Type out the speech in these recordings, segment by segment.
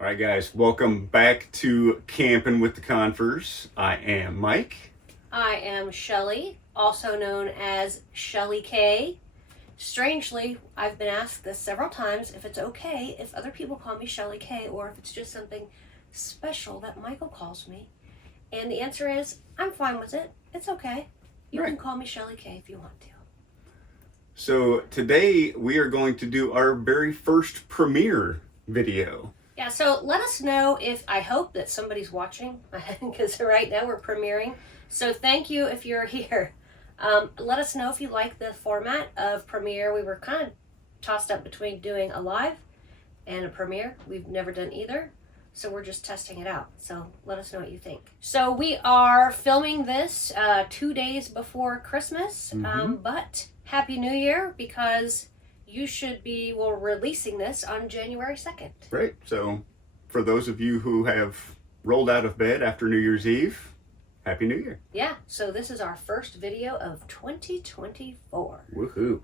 All right, guys, welcome back to Campin with the Confers. I am Mike. I am Shelley, also known as Shelley K. Strangely, I've been asked this several times if it's okay if other people call me Shelley K or if it's just something special that Michael calls me. And the answer is, I'm fine with it. It's okay. You can call me Shelley K if you want to. So today we are going to do our very first premiere video. Yeah, so let us know if, I hope that somebody's watching, because right now we're premiering. So thank you if you're here. Let us know if you like the format of premiere. We were kind of tossed up between doing a live and a premiere. We've never done either, so we're just testing it out. So let us know what you think. So we are filming this 2 days before Christmas, but Happy New Year, because we're releasing this on January 2nd. Right, so for those of you who have rolled out of bed after New Year's Eve, Happy New Year. Yeah, so this is our first video of 2024. Woohoo.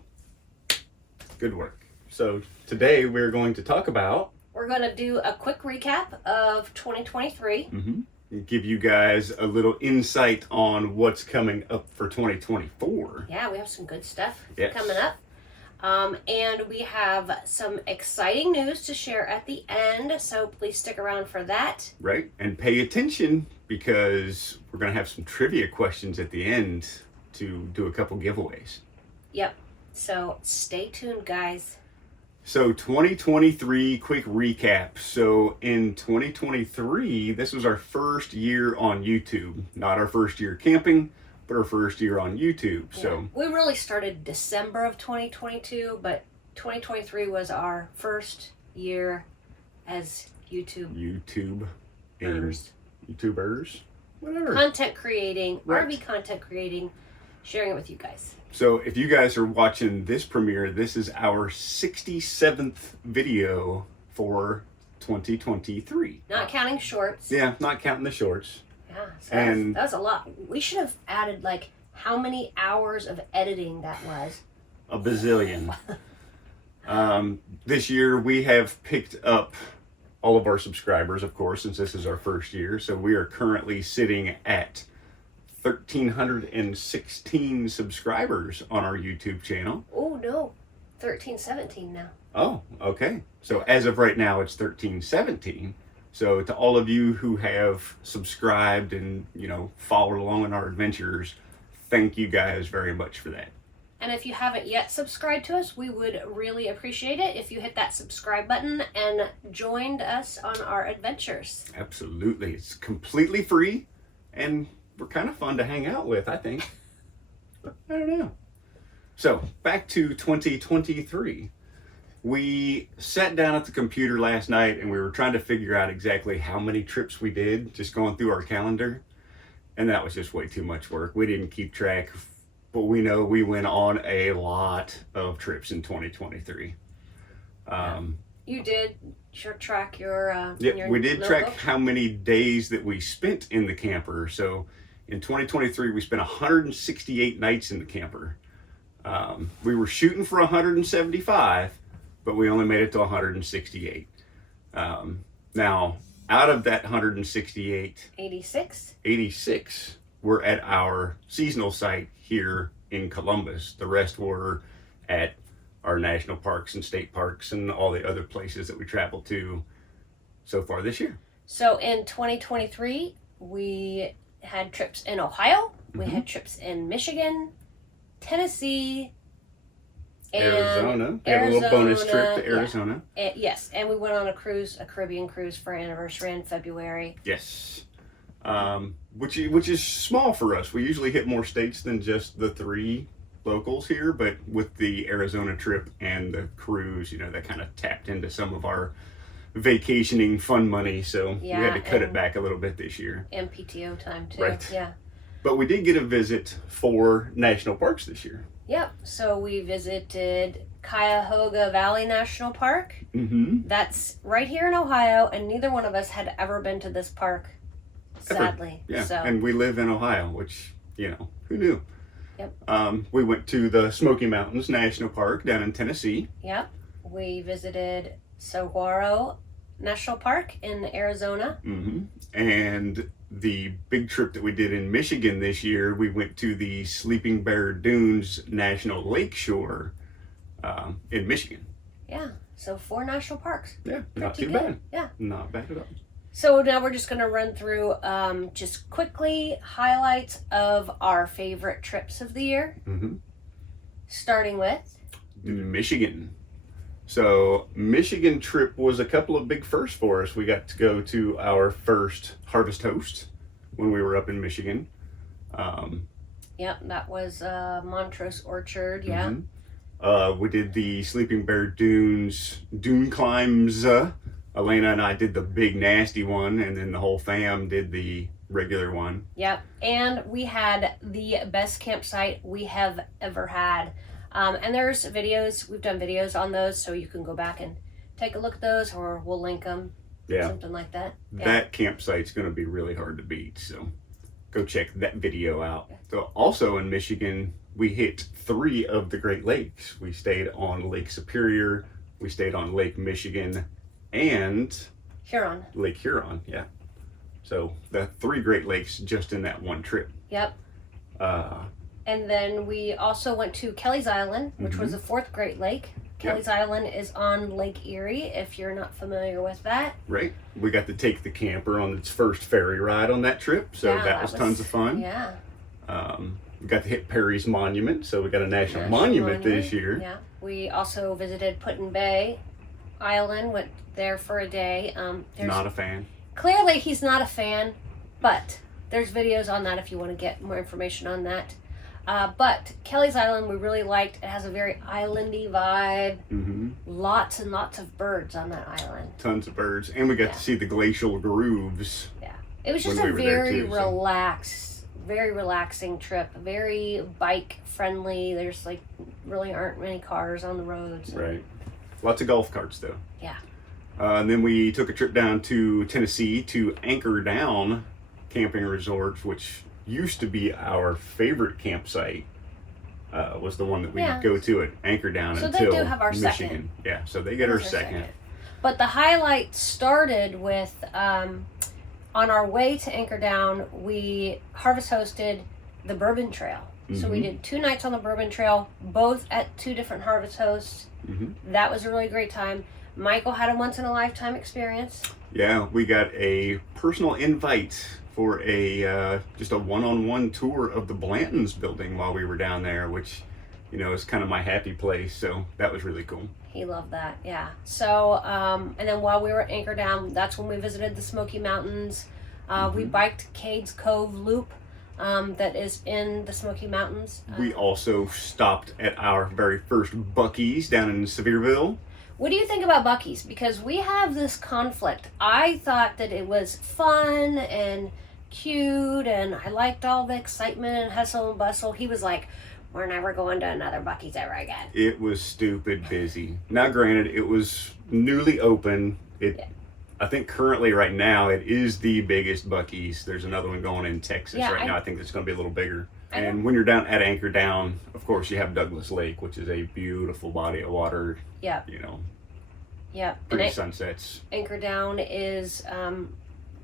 Good work. So today we're going to talk about... We're going to do a quick recap of 2023. Give you guys a little insight on what's coming up for 2024. Yeah, we have some good stuff coming up. And we have some exciting news to share at the end, so please stick around for that. Right, and pay attention because we're going to have some trivia questions at the end to do a couple giveaways. Yep, so stay tuned, guys. So 2023, quick recap. So in 2023, this was our first year on YouTube. Not our first year camping, but our first year on YouTube. Yeah. So we really started December of 2022, but 2023 was our first year as YouTubers, whatever. Content creating, right. RV content creating, sharing it with you guys. So if you guys are watching this premiere, this is our 67th video for 2023. Not counting shorts. Yeah, not counting the shorts. Yeah, so that was a lot. We should have added like how many hours of editing that was. A bazillion. This year we have picked up all of our subscribers, of course, since this is our first year. So we are currently sitting at 1,316 subscribers on our YouTube channel. Oh no, 1317 now. Oh, okay. So as of right now, it's 1317. So to all of you who have subscribed and, followed along in our adventures, thank you guys very much for that. And if you haven't yet subscribed to us, we would really appreciate it if you hit that subscribe button and joined us on our adventures. Absolutely. It's completely free and we're kind of fun to hang out with, I think. I don't know. So back to 2023. We sat down at the computer last night and we were trying to figure out exactly how many trips we did, just going through our calendar. And that was just way too much work. We didn't keep track, but we know we went on a lot of trips in 2023. You did track your we did notebook? track how many days that we spent in the camper. So in 2023, we spent 168 nights in the camper. We were shooting for 175. But we only made it to 168. Now, out of that 168, 86 were at our seasonal site here in Columbus. The rest were at our national parks and state parks and all the other places that we traveled to so far this year. So in 2023, we had trips in Ohio, we had trips in Michigan, Tennessee, Arizona. We had a little bonus trip to Arizona. Yeah. Yes, and we went on a Caribbean cruise for our anniversary in February. Yes, which is small for us. We usually hit more states than just the 3 locals here, but with the Arizona trip and the cruise, that kind of tapped into some of our vacationing fun money, so we had to cut it back a little bit this year. And PTO time too. Right. Yeah. But we did get a visit for national parks this year. Yep. So we visited Cuyahoga Valley National Park. That's right here in Ohio, and neither one of us had ever been to this park, sadly. Yeah. So. And we live in Ohio, which, who knew? Yep. We went to the Smoky Mountains National Park down in Tennessee. Yep. We visited Saguaro National Park in Arizona. And the big trip that we did in Michigan this year, we went to the Sleeping Bear Dunes National Lakeshore in Michigan. Yeah, so 4 national parks. Yeah, not Pretty too good. bad. Yeah. Not bad at all. So now we're just going to run through just quickly highlights of our favorite trips of the year. Starting with Michigan. So Michigan trip was a couple of big firsts for us. We got to go to our first Harvest Host when we were up in Michigan. Yep, that was Montrose Orchard. Yeah. We did the Sleeping Bear Dunes dune climbs. Elena and I did the big nasty one, and then the whole fam did the regular one. Yep, and we had the best campsite we have ever had. And there's videos, we've done videos on those, so you can go back and take a look at those, or we'll link them. Yeah. Something like that. That campsite's going to be really hard to beat, so go check that video out. So also in Michigan, we hit 3 of the Great Lakes. We stayed on Lake Superior, we stayed on Lake Michigan, and Huron. Lake Huron, yeah. So the 3 Great Lakes just in that one trip. Yep. And then we also went to Kelly's Island, which was the 4th Great Lake. Kelly's Island is on Lake Erie, if you're not familiar with that. Right. We got to take the camper on its first ferry ride on that trip, so that was tons of fun. Yeah. We got to hit Perry's Monument, so we got a national monument this year. Yeah. We also visited Put-in-Bay Island, went there for a day. Not a fan. Clearly he's not a fan, but there's videos on that if you want to get more information on that. But Kelly's Island we really liked. It has a very islandy vibe. Lots and lots of birds on that island. Tons of birds. And we got to see the glacial grooves. Yeah. It was just a very very relaxing trip. Very bike friendly. There's like really aren't many cars on the roads. Right. Lots of golf carts though. Yeah. And then we took a trip down to Tennessee to Anchor Down Camping Resort, which used to be our favorite campsite. Was the one that we go to at Anchor Down so until they do have our Michigan. Second. Yeah, so they get our second. But the highlight started with on our way to Anchor Down, we harvest hosted the Bourbon Trail. So we did 2 nights on the Bourbon Trail, both at 2 different harvest hosts. That was a really great time. Michael had a once-in-a-lifetime experience. Yeah, we got a personal invite for a just a one-on-one tour of the Blanton's building while we were down there, which, you know, is kind of my happy place. So that was really cool. He loved that, yeah. So, and then while we were at Anchor Down, that's when we visited the Smoky Mountains. We biked Cades Cove Loop. That is in the Smoky Mountains. We also stopped at our very first Buc-ee's down in Sevierville. What do you think about Buc-ee's? Because we have this conflict. I thought that it was fun and cute, and I liked all the excitement and hustle and bustle. He was like, we're never going to another Buc-ee's ever again. It was stupid busy. Now, granted, it was newly open. I think currently right now it is the biggest Buc-ee's. There's another one going in Texas right now. I think it's going to be a little bigger. And when you're down at Anchor Down, of course, you have Douglas Lake, which is a beautiful body of water. Yeah. You know. Yeah. Pretty sunsets. Anchor Down is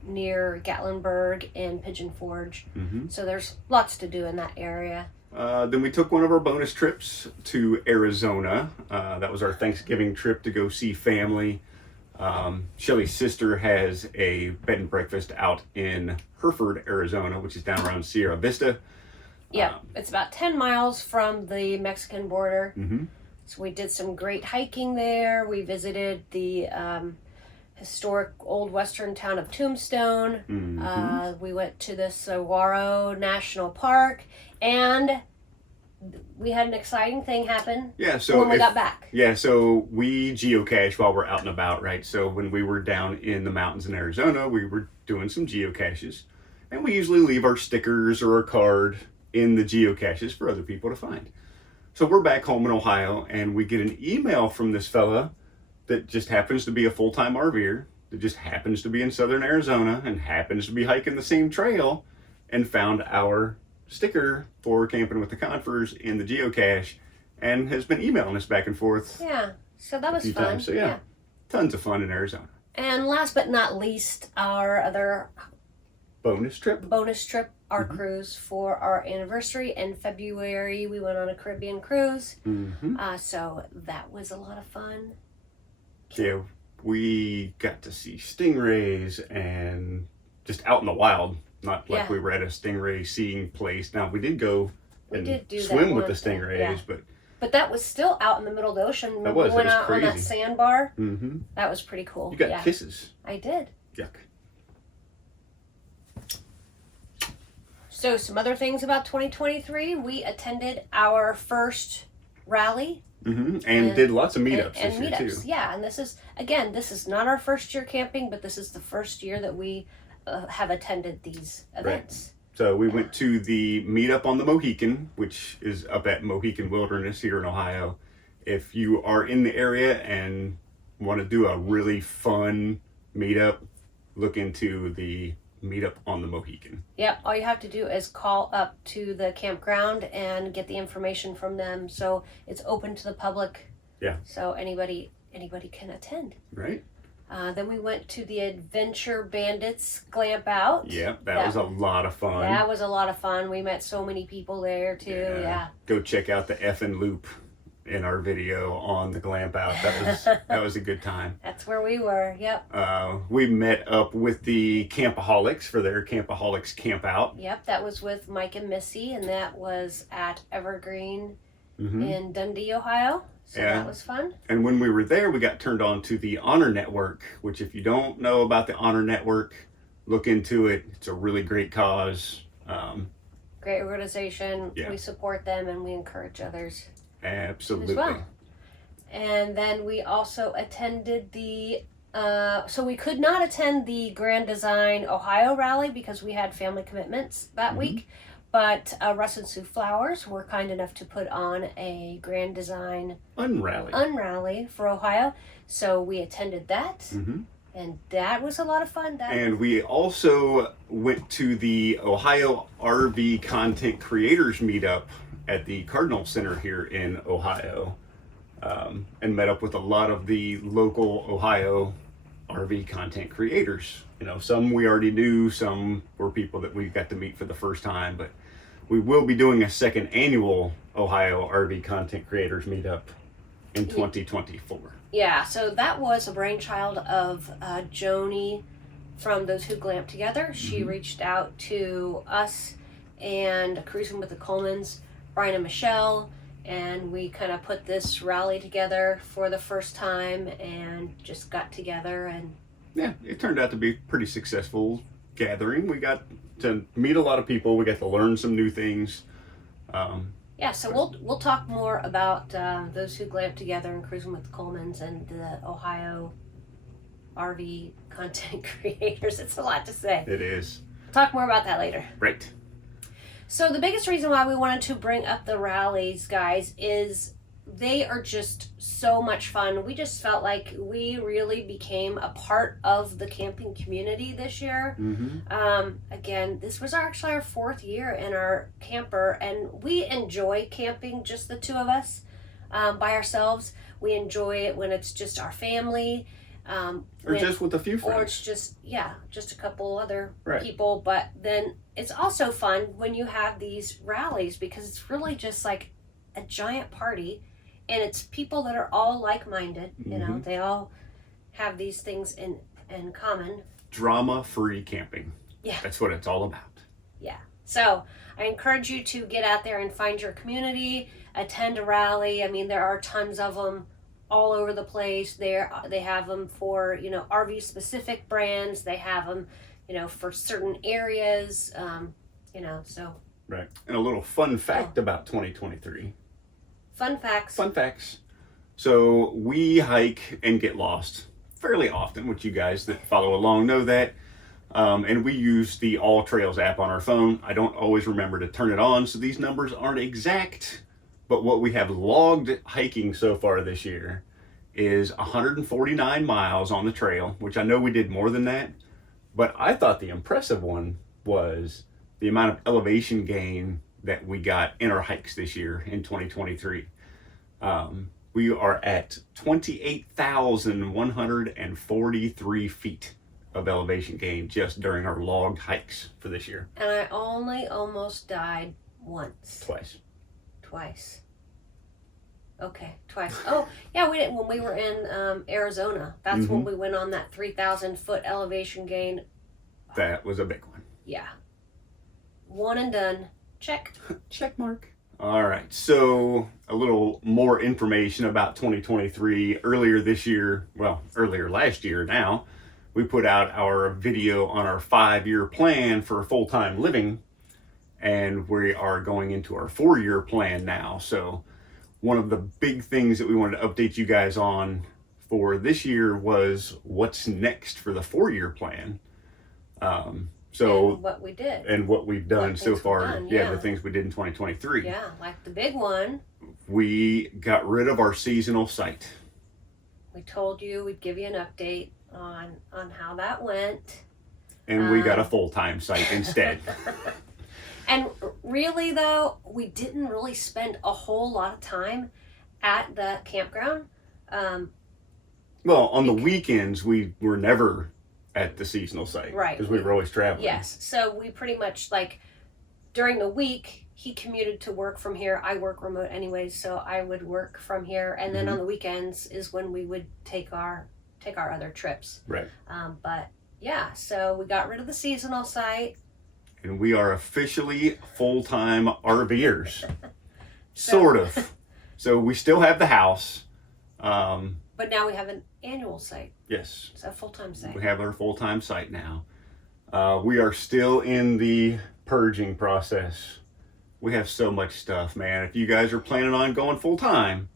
near Gatlinburg and Pigeon Forge. So there's lots to do in that area. Then we took one of our bonus trips to Arizona. That was our Thanksgiving trip to go see family. Shelley's sister has a bed and breakfast out in Hereford, Arizona, which is down around Sierra Vista. Yeah, it's about 10 miles from the Mexican border. So we did some great hiking there. We visited the historic old western town of Tombstone. We went to the Saguaro National Park, and we had an exciting thing happen when we got back. Yeah, so we geocache while we're out and about, right? So when we were down in the mountains in Arizona, we were doing some geocaches. And we usually leave our stickers or our card in the geocaches for other people to find. So we're back home in Ohio, and we get an email from this fella that just happens to be a full-time RVer, that just happens to be in southern Arizona and happens to be hiking the same trail, and found our sticker for Campin with the Confers in the geocache, and has been emailing us back and forth. Yeah, so that was fun. Times. So yeah, tons of fun in Arizona. And last but not least, our other bonus trip, our cruise for our anniversary in February. We went on a Caribbean cruise. So that was a lot of fun. Yeah, we got to see stingrays and just out in the wild. Not like we were at a stingray seeing place. Now we did go and swim with the stingrays, but that was still out in the middle of the ocean. That was, we went out crazy. On that sandbar. That was pretty cool. You got kisses. I did. Yuck. So some other things about 2023. We attended our first rally. And did lots of meetups this year too. Yeah, and this is not our first year camping, but this is the first year that we have attended these events. Right. So we went to the meetup on the Mohican, which is up at Mohican Wilderness here in Ohio. If you are in the area and want to do a really fun meetup, look into the meetup on the Mohican. Yep, all you have to do is call up to the campground and get the information from them. So it's open to the public. Yeah. So anybody can attend. Right. Then we went to the Adventure Bandits Glamp Out. Yep, that was a lot of fun. That was a lot of fun. We met so many people there too. Yeah. Go check out the effing loop in our video on the Glamp Out. That was a good time. That's where we were. Yep. We met up with the Campaholics for their Campaholics Camp Out. Yep, that was with Mike and Missy, and that was at Evergreen in Dundee, Ohio. So that was fun. And when we were there, we got turned on to the Honor Network, which if you don't know about the Honor Network, look into it. It's a really great cause. Great organization. Yeah. We support them and we encourage others. Absolutely. As well. And then we also attended so we could not attend the Grand Design Ohio rally because we had family commitments that week. But Russ and Sue Flowers were kind enough to put on a Grand Design Unrally for Ohio. So we attended that. And that was a lot of fun. And we also went to the Ohio RV Content Creators Meetup at the Cardinal Center here in Ohio. And met up with a lot of the local Ohio RV content creators. You know, some we already knew, some were people that we got to meet for the first time, but we will be doing a second annual Ohio RV Content Creators Meetup in 2024. Yeah, so that was a brainchild of Joni from Those Who Glamp Together. She reached out to us and Cruising with the Colemans, Brian and Michelle, and we kind of put this rally together for the first time and just got together. And yeah, it turned out to be a pretty successful gathering. We got to meet a lot of people. We got to learn some new things. So we'll talk more about Those Who Glamp Together and Cruising with the Colemans and the Ohio RV content creators. It's a lot to say. It is. Talk more about that later. Right. So the biggest reason why we wanted to bring up the rallies, guys, is they are just so much fun. We just felt like we really became a part of the camping community this year. Again, this was actually our 4th year in our camper, and we enjoy camping, just the two of us by ourselves. We enjoy it when it's just our family. Or just with a few friends. Or it's just a couple other people. But then it's also fun when you have these rallies because it's really just like a giant party and it's people that are all like-minded. You know, they all have these things in common. Drama-free camping. Yeah. That's what it's all about. Yeah. So I encourage you to get out there and find your community, attend a rally. I mean, there are tons of them all over the place. They have them for, RV specific brands. They have them, for certain areas, so. Right. And a little fun fact about 2023. Fun facts. So we hike and get lost fairly often, which you guys that follow along know that. And we use the All Trails app on our phone. I don't always remember to turn it on, so these numbers aren't exact. But what we have logged hiking so far this year is 149 miles on the trail, which I know we did more than that. But I thought the impressive one was the amount of elevation gain that we got in our hikes this year in 2023. We are at 28,143 feet of elevation gain just during our logged hikes for this year. And I only almost died once. Twice. Okay, twice. Oh, yeah, we didn't when we were in Arizona. That's when we went on that 3,000 foot elevation gain. That was a big one. Yeah. One and done. Check. Check mark. All right, so a little more information about 2023. Earlier last year now, we put out our video on our 5-year plan for full-time living, and we are going into our 4-year plan now. So one of the big things that we wanted to update you guys on for this year was what's next for the 4-year plan. And what we did. And what we've done so far. Yeah, the things we did in 2023. Yeah, like the big one. We got rid of our seasonal site. We told you we'd give you an update on how that went. And we got a full-time site instead. And really, though, we didn't really spend a whole lot of time at the campground. Well, on the weekends, we were never at the seasonal site. Right. Because we were always traveling. Yes. So we pretty much, like, during the week, he commuted to work from here. I work remote anyways, so I would work from here. And then on the weekends is when we would take our other trips. Right. But, yeah, so we got rid of the seasonal site. And we are officially full-time RVers. Sort of. So we still have the house. But now we have an annual site. Yes. It's a full-time site. We have our full-time site now. We are still in the purging process. We have so much stuff, man. If you guys are planning on going full-time,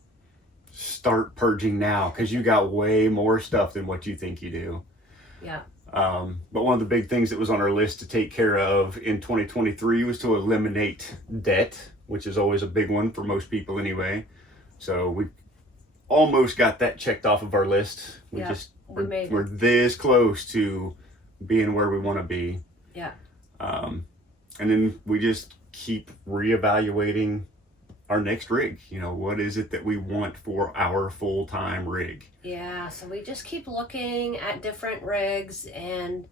start purging now, because you got way more stuff than what you think you do. Yeah. But one of the big things that was on our list to take care of in 2023 was to eliminate debt, which is always a big one for most people anyway. So we almost got that checked off of our list. We're this close to being where we want to be. Yeah. And then we just keep reevaluating our next rig. You know, what is it that we want for our full-time rig? Yeah, so we just keep looking at different rigs, and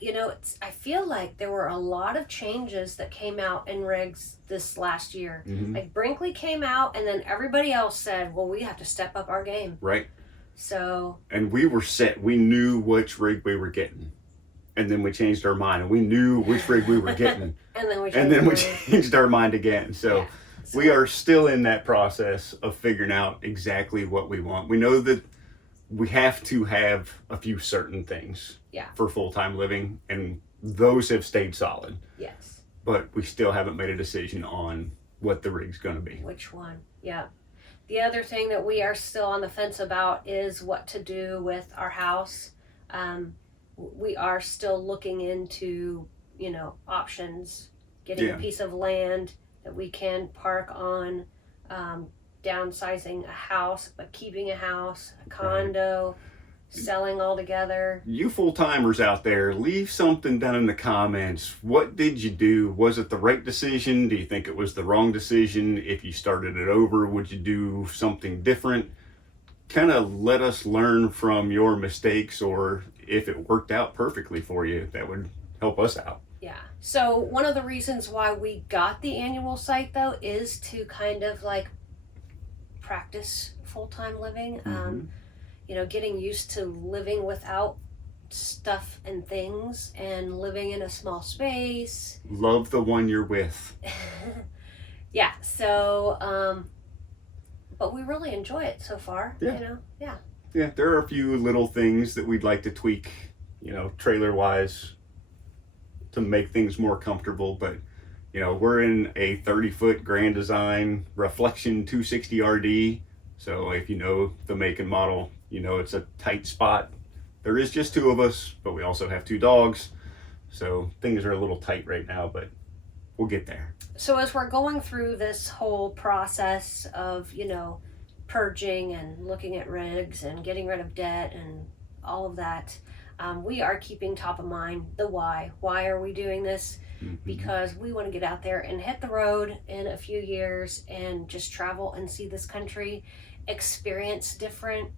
you know, I feel like there were a lot of changes that came out in rigs this last year. Like Brinkley came out, and then everybody else said, well, we have to step up our game. Right. So. And we were set. We knew which rig we were getting. And then we changed our mind, and we knew which rig we were getting. and then we changed our mind again. So. Yeah. We are still in that process of figuring out exactly what we want. We know that we have to have a few certain things for full-time living, and those have stayed solid. Yes. But we still haven't made a decision on what the rig's going to be. Which one? Yeah. The other thing that we are still on the fence about is what to do with our house. We are still looking into, you know, options, getting a piece of land that we can park on, downsizing a house, but keeping a house, a condo, selling all together. You full-timers out there, leave something down in the comments. What did you do? Was it the right decision? Do you think it was the wrong decision? If you started it over, would you do something different? Kind of let us learn from your mistakes, or if it worked out perfectly for you, that would help us out. Yeah. So one of the reasons why we got the annual site, though, is to kind of like practice full-time living. You know, getting used to living without stuff and things and living in a small space. Love the one you're with. Yeah. So, but we really enjoy it so far. Yeah. You know? Yeah. Yeah. There are a few little things that we'd like to tweak, you know, trailer-wise, to make things more comfortable, but you know, we're in a 30-foot Grand Design Reflection 260 RD, so if you know the make and model, you know it's a tight spot. There is just 2 of us, but we also have 2 dogs, so things are a little tight right now, but we'll get there. So as we're going through this whole process of, you know, purging and looking at rigs and getting rid of debt and all of that, we are keeping top of mind the why. Why are we doing this? Because we want to get out there and hit the road in a few years and just travel and see this country experience different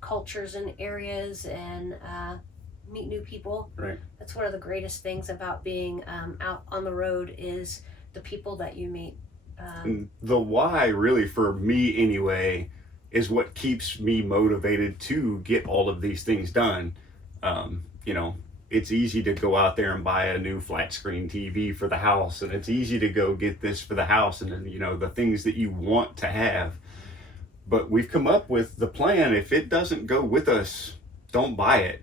cultures and areas and meet new people. Right. That's one of the greatest things about being out on the road is the people that you meet. And the why, really, for me anyway, is what keeps me motivated to get all of these things done. You know, it's easy to go out there and buy a new flat screen TV for the house, and it's easy to go get this for the house, and then, you know, the things that you want to have. But we've come up with the plan. If it doesn't go with us, don't buy it.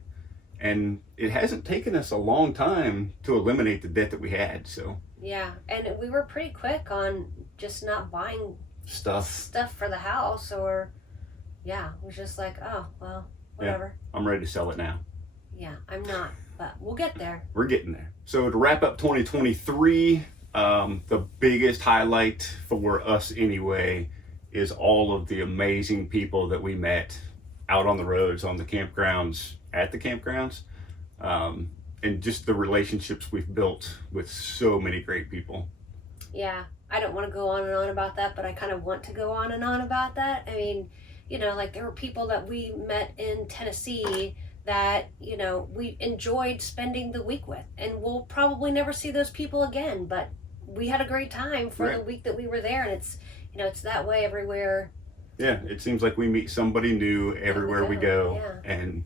And it hasn't taken us a long time to eliminate the debt that we had. So yeah, and we were pretty quick on just not buying stuff for the house, or yeah, it was just like, oh well, whatever. Yeah, I'm ready to sell it now. Yeah, I'm not, but we'll get there. We're getting there. So to wrap up 2023, the biggest highlight for us anyway is all of the amazing people that we met out on the roads, on the campgrounds, at the campgrounds, and just the relationships we've built with so many great people. Yeah, I don't want to go on and on about that, but I kind of want to go on and on about that. I mean, you know, like there were people that we met in Tennessee that, you know, we enjoyed spending the week with, and we'll probably never see those people again, but we had a great time for the week that we were there, and it's, you know, it's that way everywhere. Yeah, it seems like we meet somebody new everywhere we go, and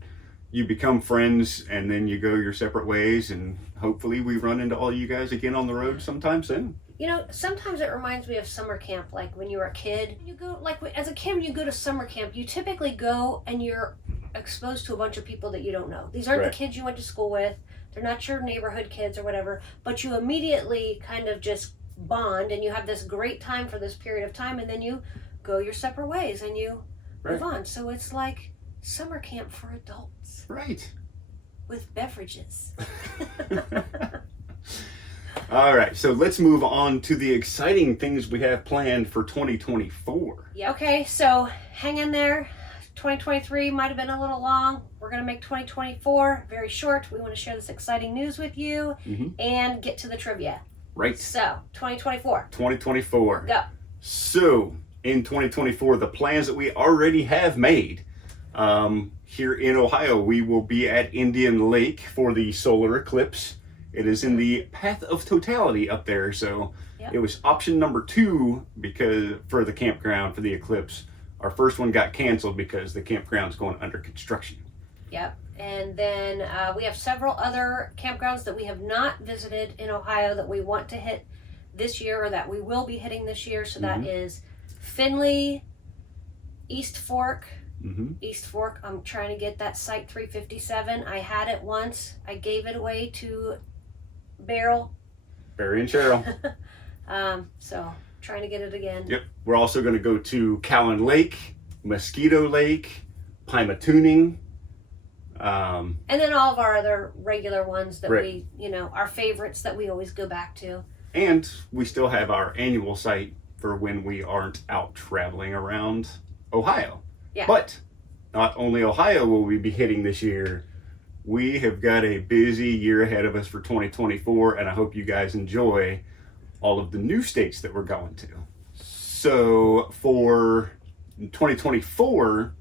you become friends, and then you go your separate ways, and hopefully we run into all you guys again on the road sometime soon. You know, sometimes it reminds me of summer camp, like when you were a kid. You go, like as a kid, when you go to summer camp, you typically go and you're exposed to a bunch of people that you don't know. These aren't the kids you went to school with. They're not your neighborhood kids or whatever, but you immediately kind of just bond, and you have this great time for this period of time, and then you go your separate ways and you move on. So it's like summer camp for adults. Right. With beverages. All right, so let's move on to the exciting things we have planned for 2024. Yeah, okay, so hang in there. 2023 might have been a little long. We're going to make 2024 very short. We want to share this exciting news with you and get to the trivia. Right. So, 2024. 2024. Go. So, in 2024, the plans that we already have made, here in Ohio, we will be at Indian Lake for the solar eclipse. It is in the path of totality up there, so it was option number 2 because for the campground for the eclipse. Our first one got canceled because the campground's going under construction. Yep. And then we have several other campgrounds that we have not visited in Ohio that we want to hit this year, or that we will be hitting this year. So that is Findlay, East Fork. East Fork, I'm trying to get that Site 357. I had it once. I gave it away to Barry and Cheryl. So trying to get it again. Yep. We're also going to go to Cowan Lake, Mosquito Lake, Pymatooning. And then all of our other regular ones that we, you know, our favorites that we always go back to. And we still have our annual site for when we aren't out traveling around Ohio. Yeah. But not only Ohio will we be hitting this year, we have got a busy year ahead of us for 2024, and I hope you guys enjoy all of the new states that we're going to. So for 2024,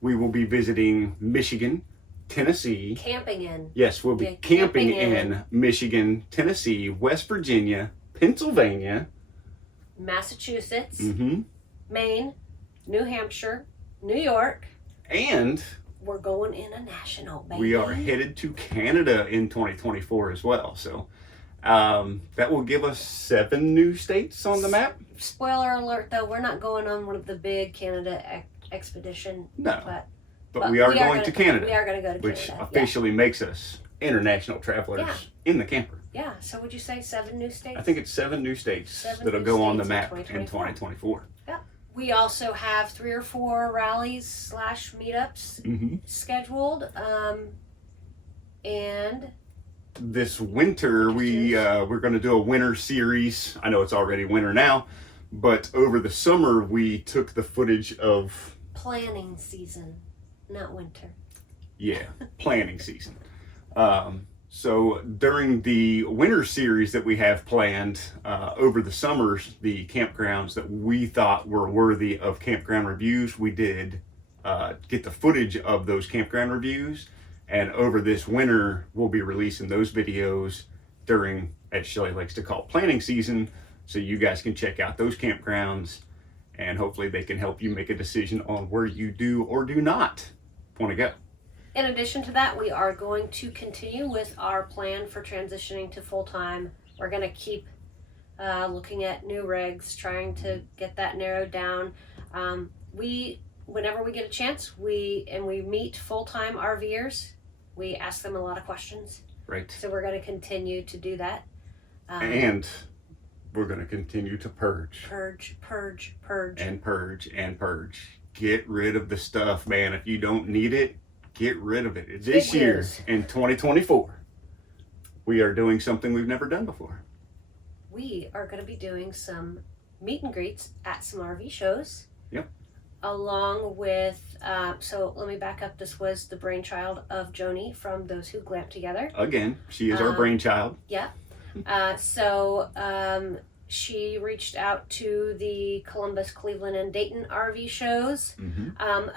we will be visiting Michigan, Tennessee. Camping in. Yes, we'll be camping in Michigan, Tennessee, West Virginia, Pennsylvania, Massachusetts, Maine, New Hampshire, New York. And we're going international, baby. We are headed to Canada in 2024 as well. So that will give us 7 new states on the map. Spoiler alert, though, we're not going on one of the big Canada expedition. No, but we are going to Canada. We are going to go to Which Canada. officially makes us international travelers in the camper. Yeah, so would you say 7 new states? I think it's 7 new states that'll go on the map in 2024. Yeah. We also have 3 or 4 rallies / meetups scheduled. And this winter, we're going to do a winter series. I know it's already winter now, but over the summer, we took the footage of... planning season, not winter. Yeah, planning season. So during the winter series that we have planned over the summers, the campgrounds that we thought were worthy of campground reviews, we did get the footage of those campground reviews. And over this winter, we'll be releasing those videos during, as Shelley likes to call, planning season. So you guys can check out those campgrounds, and hopefully they can help you make a decision on where you do or do not want to go. In addition to that, we are going to continue with our plan for transitioning to full-time. We're going to keep looking at new regs, trying to get that narrowed down. Whenever we get a chance, we meet full-time RVers. We ask them a lot of questions. Right. So we're going to continue to do that. And we're going to continue to purge. Purge. And purge and purge. Get rid of the stuff, man. If you don't need it, get rid of it. This year, in 2024, we are doing something we've never done before. We are going to be doing some meet and greets at some RV shows. Yep. Along with, so let me back up. This was the brainchild of Joni from Those Who Glamp Together. Again, she is our brainchild. Yeah. She reached out to the Columbus, Cleveland, and Dayton RV shows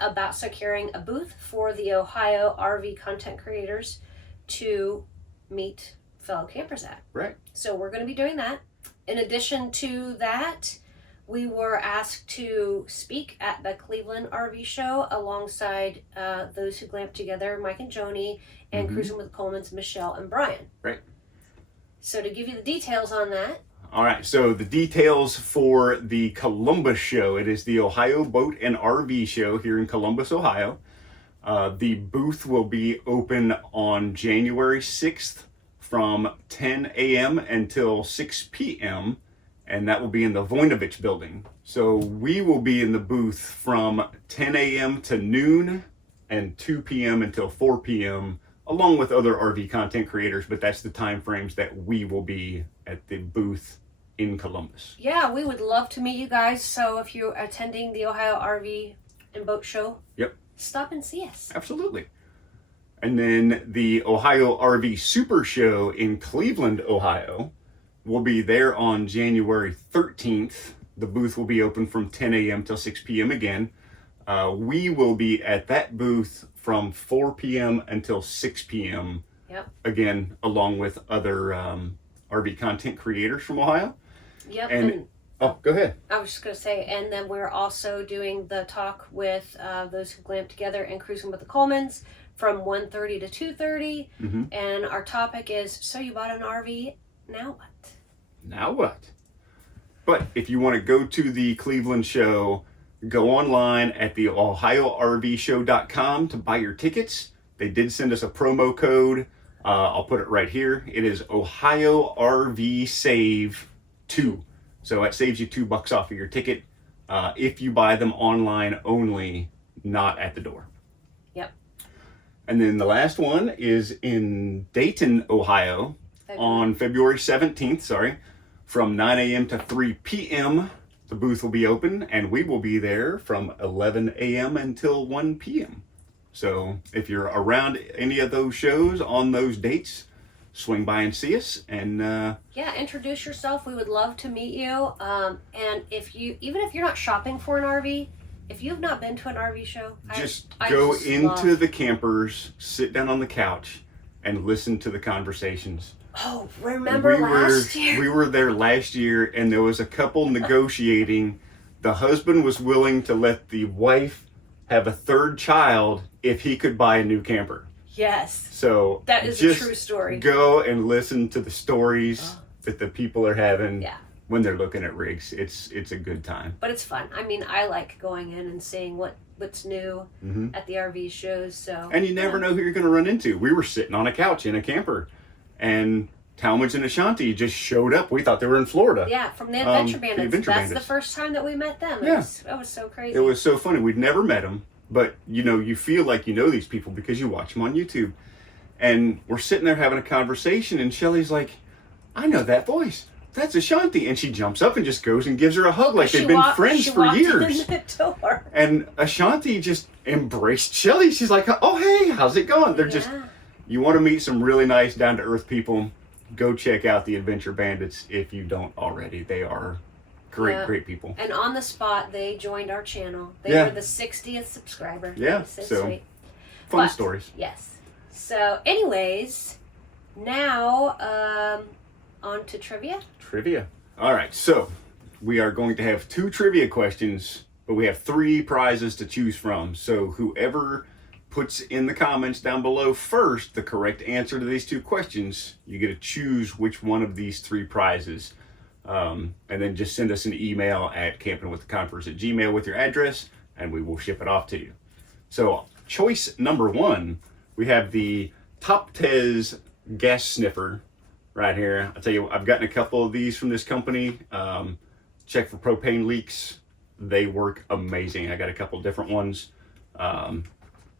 about securing a booth for the Ohio RV content creators to meet fellow campers at. Right. So we're going to be doing that. In addition to that, we were asked to speak at the Cleveland RV show alongside Those Who Glamp Together, Mike and Joni, and Cruising with the Colemans, Michelle and Brian. Right. So to give you the details on that. All right, so the details for the Columbus show. It is the Ohio Boat and RV show here in Columbus, Ohio. The booth will be open on January 6th from 10 a.m. until 6 p.m., and that will be in the Voinovich building. So we will be in the booth from 10 a.m. to noon and 2 p.m. until 4 p.m., along with other RV content creators, but that's the time frames that we will be at the booth in Columbus. Yeah, we would love to meet you guys. So if you're attending the Ohio RV and Boat Show, stop and see us. Absolutely. And then the Ohio RV Super Show in Cleveland, Ohio, will be there on January 13th. The booth will be open from 10 a.m. till 6 p.m. again. We will be at that booth from 4 p.m. until 6 p.m. Yep. Again, along with other RV content creators from Ohio. Yep. And oh, go ahead. I was just going to say, and then we're also doing the talk with Those Who Glamp Together and Cruising with the Colemans from 1:30 to 2:30. And our topic is, so you bought an RV, now what? Now what? But if you want to go to the Cleveland show, go online at the OhioRVShow.com to buy your tickets. They did send us a promo code. I'll put it right here. It is Ohio RV Save 2. So that saves you $2 off of your ticket if you buy them online only, not at the door. Yep. And then the last one is in Dayton, Ohio on February 17th, from 9 a.m. to 3 p.m. The booth will be open, and we will be there from 11 a.m. until 1 p.m. So if you're around any of those shows on those dates, swing by and see us. And introduce yourself. We would love to meet you. And even if you're not shopping for an RV, if you've not been to an RV show, go into the campers, sit down on the couch, and listen to the conversations. Oh, remember last year? We were there last year, and there was a couple negotiating. The husband was willing to let the wife have a third child if he could buy a new camper. Yes. So that is a true story. Go and listen to the stories that the people are having when they're looking at rigs. It's a good time. But it's fun. I mean, I like going in and seeing what's new at the RV shows. So and you never know who you're going to run into. We were sitting on a couch in a camper, and Talmadge and Ashanti just showed up. We thought they were in Florida. Yeah, from the Adventure Bandits. That's the first time that we met them. It was so crazy. It was so funny. We'd never met them, but you feel like you know these people because you watch them on YouTube. And we're sitting there having a conversation, and Shelley's like, I know that voice. That's Ashanti. And she jumps up and just goes and gives her a hug like they've been friends for years. In the door. And Ashanti just embraced Shelley. She's like, oh, hey, how's it going? They're just, you want to meet some really nice, down-to-earth people, go check out the Adventure Bandits if you don't already. They are great people. And on the spot, they joined our channel. They Yeah. were the 60th subscriber. Yeah, So so sweet. fun But- stories. Yes. So, anyways, now on to trivia. Trivia. All right, so we are going to have 2 trivia questions, but we have 3 prizes to choose from. So whoever puts in the comments down below first the correct answer to these 2 questions, you get to choose which one of these 3 prizes. And then just send us an email at campinwiththeconfers@gmail.com with your address, and we will ship it off to you. So choice number 1, we have the Top Tez gas sniffer right here. I'll tell you, I've gotten a couple of these from this company. Check for propane leaks. They work amazing. I got a couple different ones.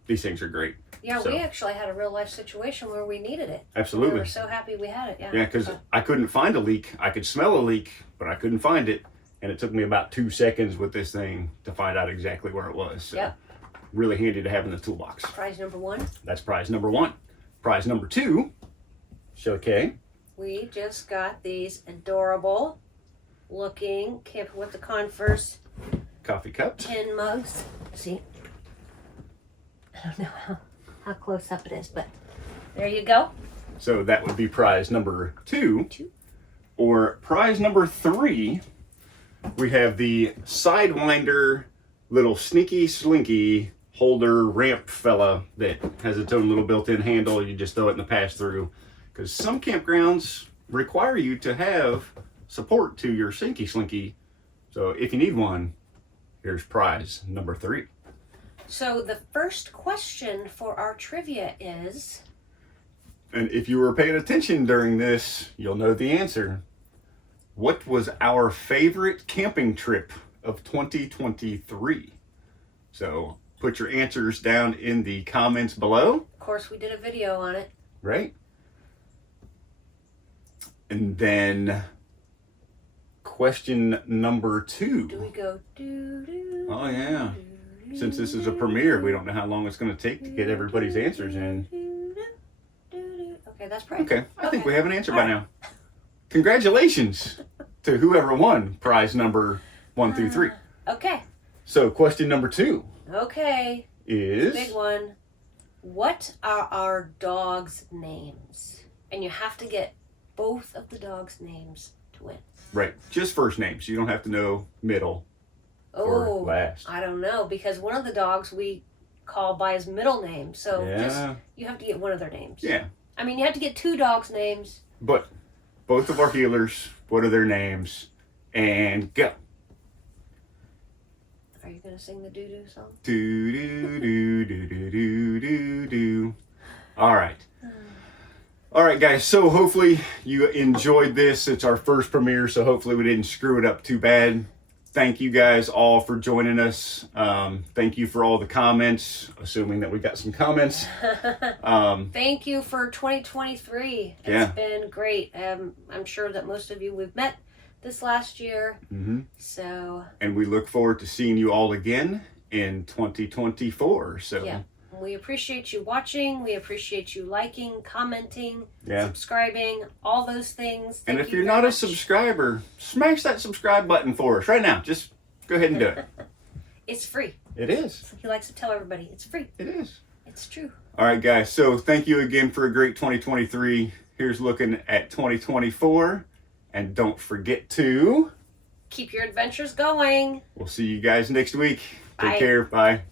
These things are great. Yeah, So- we actually had a real life situation where we needed it. Absolutely. We were so happy we had it. Yeah. Yeah, because So- I couldn't find a leak. I could smell a leak, but I couldn't find it. And it took me about 2 seconds with this thing to find out exactly where it was. So Yep. really handy to have in the toolbox. prize number 1. That's prize number 1. Prize number 2, Shelley K. We just got these adorable looking Campin with the Confers Coffee cup. tin mugs. See? I don't know how close up it is, but there you go. So that would be prize number 2. 2. Or prize number 3, we have the Sidewinder little sneaky slinky holder ramp fella that has its own little built-in handle. You just throw it in the pass-through. Because some campgrounds require you to have support to your slinky slinky. So if you need one, here's prize number 3. So the first question for our trivia is, And if you were paying attention during this, you'll know the answer. What was our favorite camping trip of 2023? So put your answers down in the comments below, of course, we did a video on it. right? And then question number 2. Do we go do do? Oh, yeah. Since this is a premiere, we don't know how long it's going to take to get everybody's answers in. Okay, that's right. Okay, I think Okay. we have an answer by now. Congratulations to whoever won prize number 1 through 3. Okay. So question number 2 Okay. is... Big one. What are our dogs' names? And you have to get both of the dogs' names to win. Right, just first names. You don't have to know middle or Oh, last. I don't know, because one of the dogs we call by his middle name. So just Yeah, you have to get one of their names. yeah. I mean, you have to get 2 dogs' names. But both of our healers, what are their names? And go. Are you going to sing the doo-doo song? Do do do do do do do do. All right. All right, guys. So hopefully you enjoyed this. It's our first premiere, so hopefully we didn't screw it up too bad. Thank you guys all for joining us. Thank you for all the comments, assuming that we got some comments. Thank you for 2023. It's Yeah. been great. I'm sure that most of you we've met this last year. Mhm. So, And we look forward to seeing you all again in 2024. So yeah. We appreciate you watching. We appreciate you liking, commenting, yeah. subscribing, all those things. And Thank if you you're very not a much. subscriber, smash that subscribe button for us right now. Just go ahead and do it. It's free. It is. He likes to tell everybody it's free. It is. It's true. All right, guys. So thank you again for a great 2023. Here's looking at 2024. And don't forget to... Keep your adventures going. We'll see you guys next week. Take Bye. care. Bye.